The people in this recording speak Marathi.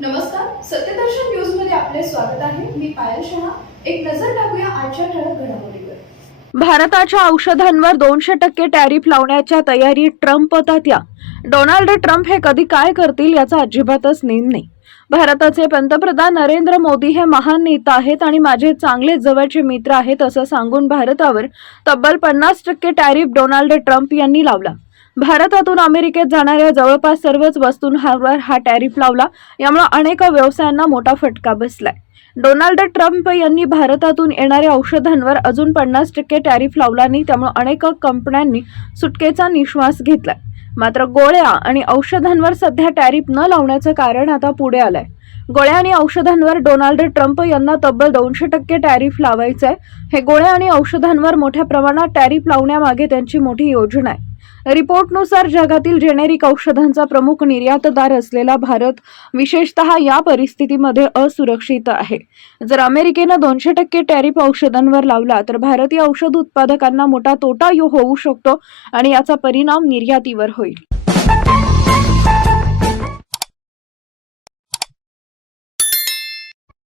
नमस्कार सत्यदर्शन न्यूजमध्ये आपले स्वागत आहे. मी पायल शहा. एक नजर टाकूया आजच्या ठळक घडामोडीवर. भारताच्या औषधांवर दोनशे टक्के टॅरिफ लावण्याच्या तयारी ट्रम्प तात्या डोनाल्ड ट्रम्प हे कधी काय करतील याचा अजिबातच नेम नाही. भारताचे पंतप्रधान नरेंद्र मोदी हे महान नेता आहेत आणि माझे चांगले जवळचे मित्र आहेत असं सांगून भारतावर तब्बल पन्नास टक्के टॅरिफ डोनाल्ड ट्रम्प यांनी लावला. भारतातून अमेरिकेत जाणाऱ्या जवळपास सर्वच वस्तूंवर हा टॅरिफ लावला. यामुळे अनेक व्यवसायांना मोठा फटका बसलाय. डोनाल्ड ट्रम्प यांनी भारतातून येणाऱ्या औषधांवर अजून पन्नास टक्के टॅरिफ लावला नाही त्यामुळे अनेक कंपन्यांनी सुटकेचा निश्वास घेतलाय. मात्र गोळ्या आणि औषधांवर सध्या टॅरिफ न लावण्याचं कारण आता पुढे आलंय. गोळ्या आणि औषधांवर डोनाल्ड ट्रम्प यांना तब्बल दोनशे टक्के टॅरिफ लावायचं आहे हे गोळ्या आणि औषधांवर मोठ्या प्रमाणात टॅरिफ लावण्यामागे त्यांची मोठी योजना आहे. रिपोर्टनुसार जगातील जेनेरिक औषधांचा प्रमुख निर्यातदार असलेला भारत विशेषतः या परिस्थितीमध्ये असुरक्षित आहे. जर अमेरिकेनं दोनशे टक्के टॅरिफ औषधांवर लावला तर भारतीय औषध उत्पादकांना मोठा तोटा होऊ शकतो आणि याचा परिणाम निर्यातीवर होईल.